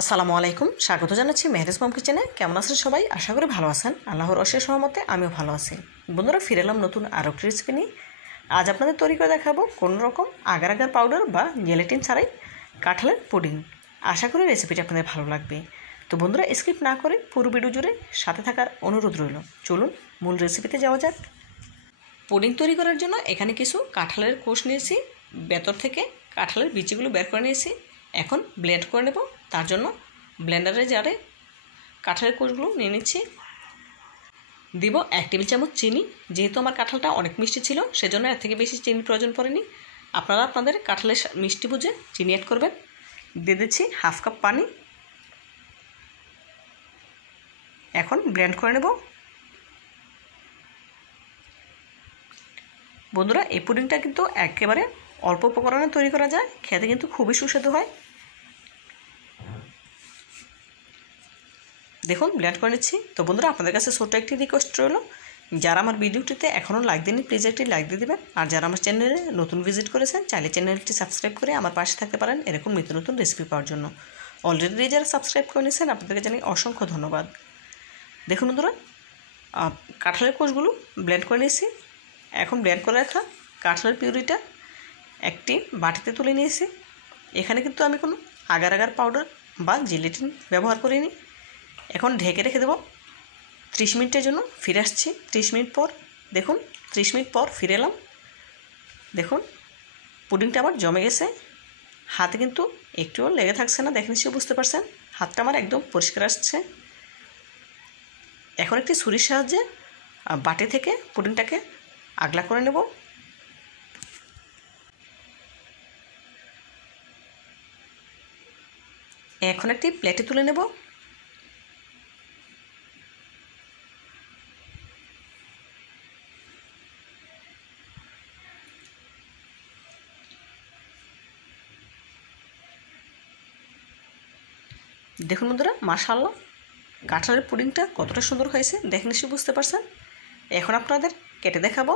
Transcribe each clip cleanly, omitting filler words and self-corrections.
আসসালামু আলাইকুম, স্বাগত জানাচ্ছি মেহরাজ মম কিচেনে। কেমন আছেন সবাই? আশা করি ভালো আছেন। আল্লাহর অশেষ রহমতে আমিও ভালো আছি। বন্ধুরা, ফিরে এলাম নতুন আরও একটি রেসিপি নিয়ে। আজ আপনাদের তৈরি করে দেখাবো কোনো রকম আগার আগার পাউডার বা জেলেটিন ছাড়াই কাঁঠালের পুডিং। আশা করি রেসিপিটি আপনাদের ভালো লাগবে। তো বন্ধুরা, স্কিপ না করে পুরো ভিডিও জুড়ে সাথে থাকার অনুরোধ রইল। চলুন মূল রেসিপিতে যাওয়া যাক। পুডিং তৈরি করার জন্য এখানে কিছু কাঁঠালের কোষ নিয়েছি, ভেতর থেকে কাঁঠালের বিচিগুলো বের করে নিয়েছি। এখন ব্লেন্ড করে নেব। তার জন্য ব্লেন্ডারে জারে কাঁঠালের কোষগুলো নিয়ে নিচ্ছি। দিব 1 টেবিল চামচ চিনি। যেহেতু আমার কাঁঠালটা অনেক মিষ্টি ছিল, সেজন্য এর থেকে বেশি চিনি প্রয়োজন পড়েনি। আপনারা আপনাদের কাঁঠালের মিষ্টি বুঝে চিনি অ্যাড করবেন। দিয়ে দিচ্ছি 1/2 কাপ পানি। এখন ব্লেন্ড করে নেব। বন্ধুরা, এই পুডিংটা কিন্তু একেবারে অল্প উপকরণে তৈরি করা যায়, খেতে কিন্তু খুবই সুস্বাদু হয়। দেখুন, ব্লেন্ড করে নিচ্ছি। তো বন্ধুরা, আপনাদের কাছে ছোট্ট একটি রিকোয়েস্ট রইল, যারা আমার ভিডিওটিতে এখনও লাইক দেননি প্লিজ একটি লাইক দিয়ে দেবেন। আর যারা আমার চ্যানেলে নতুন ভিজিট করেছেন, চাইলে চ্যানেলটি সাবস্ক্রাইব করে আমার পাশে থাকতে পারেন এরকম নিত্য নতুন রেসিপি পাওয়ার জন্য। অলরেডি যারা সাবস্ক্রাইব করে নিয়েছেন, আপনাদেরকে জানাই অসংখ্য ধন্যবাদ। দেখুন বন্ধুরা, কাঁঠালের কোষগুলো ব্লেন্ড করে নিয়েছি। এখন ব্লেন্ড করে রাখা কাঁঠালের পিউরিটা একটি বাটিতে তুলে নিয়েছি। এখানে কিন্তু আমি কোনো আগার আগার পাউডার বা জেলেটিন ব্যবহার করিনি। এখন ঢেকে রেখে দেবো 30 মিনিটের জন্য। ফিরে আসছি 30 মিনিট পর। দেখুন, 30 মিনিট পর ফিরে এলাম। দেখুন, পুডিংটা আমার জমে গেছে। হাতে কিন্তু একটুও লেগে থাকছে না, দেখে নিশ্চয়ই বুঝতে পারছেন। হাতটা আমার একদম পরিষ্কার আসছে। এখন একটি ছুরির সাহায্যে বাটি থেকে পুডিংটাকে আগলা করে নেব। এখন একটি প্লেটে তুলে নেব। দেখুন বন্ধুরা, মাশাআল্লাহ, কাঁঠালের পুডিংটা কতটা সুন্দর হয়েছে দেখে নিশ্চয়ই বুঝতে পারছেন। এখন আপনাদের কেটে দেখাবো।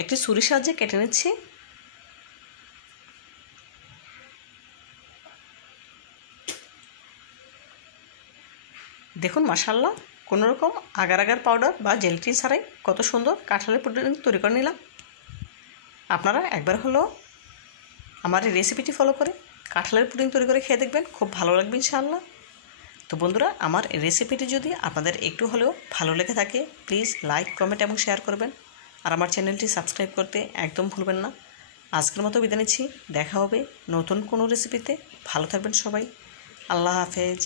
একটি ছুরির সাহায্যে কেটে নিচ্ছি। দেখুন, মাশাআল্লাহ, কোনো রকম আগার আগার পাউডার বা জেলটিন ছাড়াই কত সুন্দর কাঁঠালের পুডিং তৈরি করে নিলাম। আপনারা একবার হলেও আমার এই রেসিপিটি ফলো করে কাঁঠালের পুডিং তৈরি করে খেয়ে দেখবেন, খুব ভালো লাগবে ইনশাআল্লাহ। তো বন্ধুরা, আমার এই রেসিপিটি যদি আপনাদের একটু হলেও ভালো লেগে থাকে, প্লিজ লাইক, কমেন্ট এবং শেয়ার করবেন। আর আমার চ্যানেলটি সাবস্ক্রাইব করতে একদম ভুলবেন না। আজকের মতো বিদায় নিচ্ছি। দেখা হবে নতুন কোনো রেসিপিতে। ভালো থাকবেন সবাই। আল্লাহ হাফেজ।